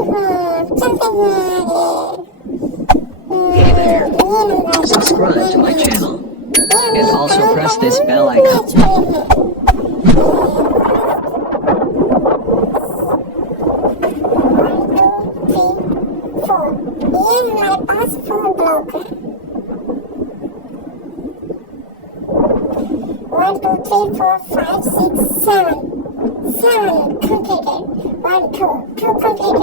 चलते हैं आगे। Hey there, subscribe to my channel and also press this bell icon. ये हमारे पास 4 ब्लॉक है। 1 2 3 4 5 6 7 completed। 1 2 completed।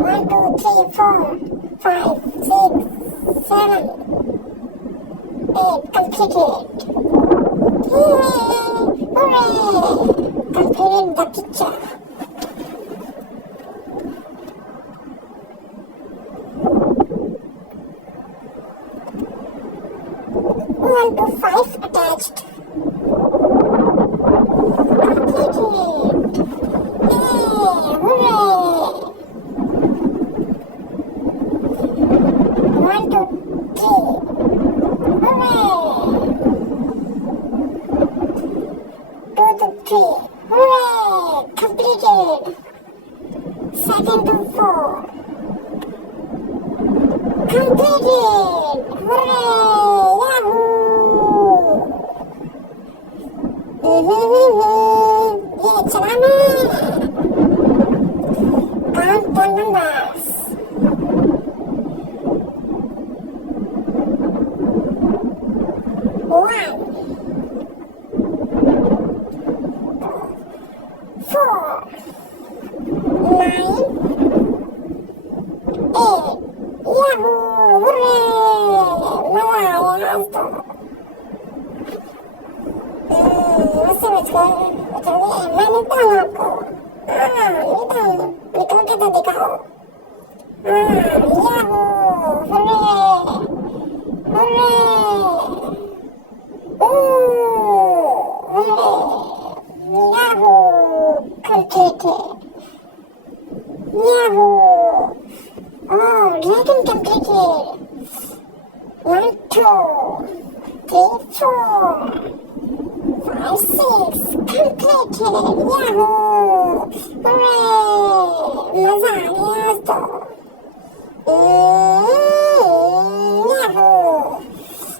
1 2 3 4 5 6 7 8 completed। Hooray! Completed the picture. 1 to 5 attached. Completed. Hooray! 1 to 3. Hooray! 2 to 3. Hooray! Completed. 2nd to 4. Completed. Hooray! ये चला मैं count the numbers। 1 4 9 8 Yahoo! Hooray! मजा आया आज तो। मैं मिलता हूँ आपको। मिलता हूँ, निकल के तो दिखाओ। Yahoo! Hurray! Hurray! Hurray! Yahoo! completed। Yahoo! Oh, dragon completed। 1 2 3 4 5 6 completed। Yahoo! Hooray! मजा आ गया आज तो। Yahoo!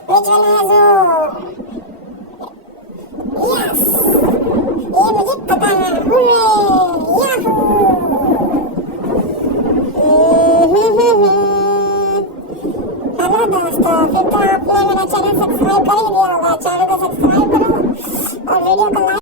Which one has yes! ये मुझे पता है। Hooray! Yahoo! हेलो दोस्तों, फिर तो आपने मेरा चैनल सब्सक्राइब कर ही दिया होगा। चैनल को सब्सक्राइब करो और वीडियो को लाइक